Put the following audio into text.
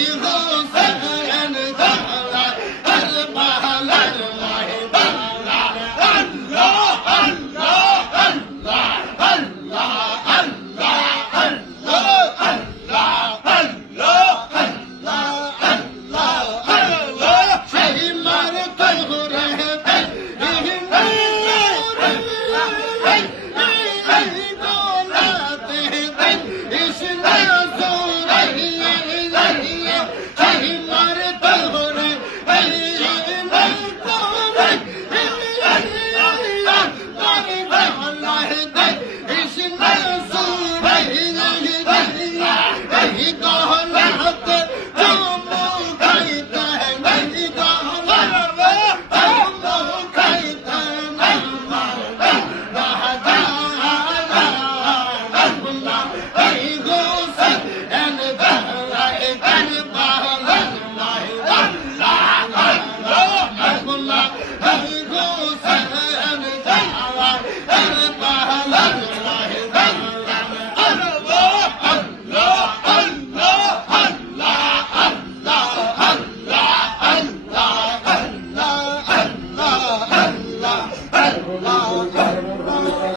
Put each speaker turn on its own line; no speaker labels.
Fields on